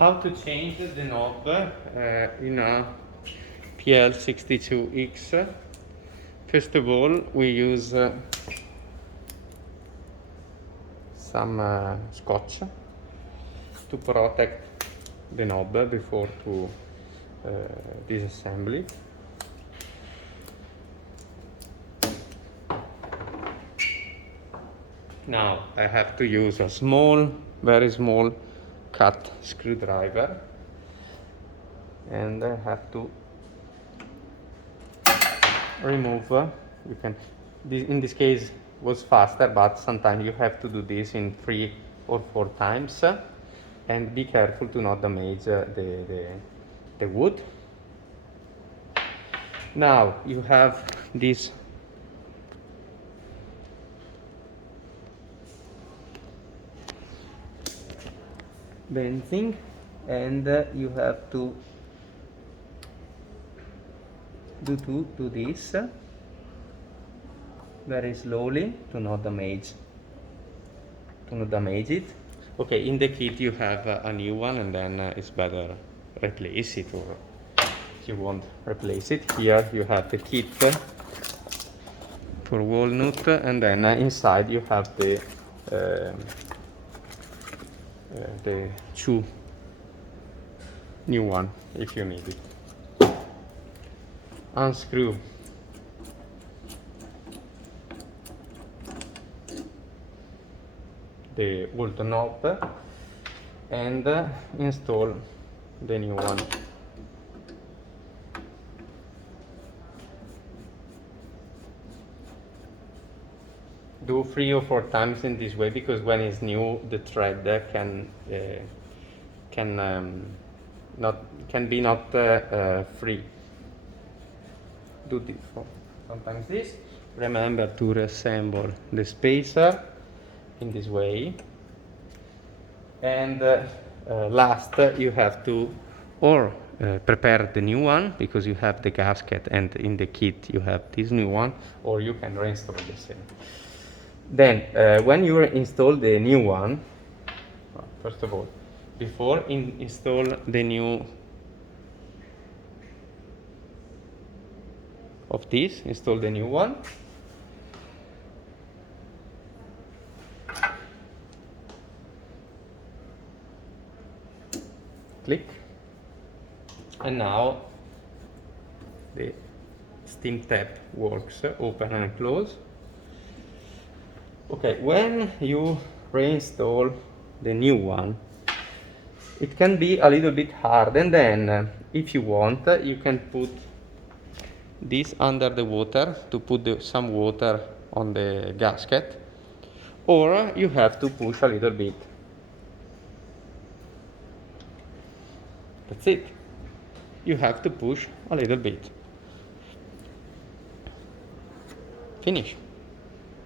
how to change the knob in a pl62x. First of all, we use some scotch to protect the knob before to disassembly. Now I have to use a small, very small cut screwdriver, and I have to remove. You can, in this case was faster, but sometimes you have to do this in 3 or 4 times, and be careful to not damage the wood. Now you have this benzene, and you have to do this very slowly to not damage it. Okay, in the kit you have a new one, and then it's better replace it, or if you won't replace it. Here you have the kit for walnut, and then inside you have the 2 new one if you need it. Unscrew the old knob and install the new one. Do 3 or 4 times in this way, because when it's new, the thread can be not free. Do this sometimes this. Remember to reassemble the spacer in this way, and last you have to prepare the new one, because you have the gasket, and in the kit you have this new one, or you can reinstall the same. Then when you install the new one, first of all, before install the new of this, install the new one. Click, and now the steam tap works, open and close. Okay, when you reinstall the new one, it can be a little bit hard, and then if you want, you can put this under the water to put some water on the gasket, or you have to push a little bit. That's it. You have to push a little bit. Finish.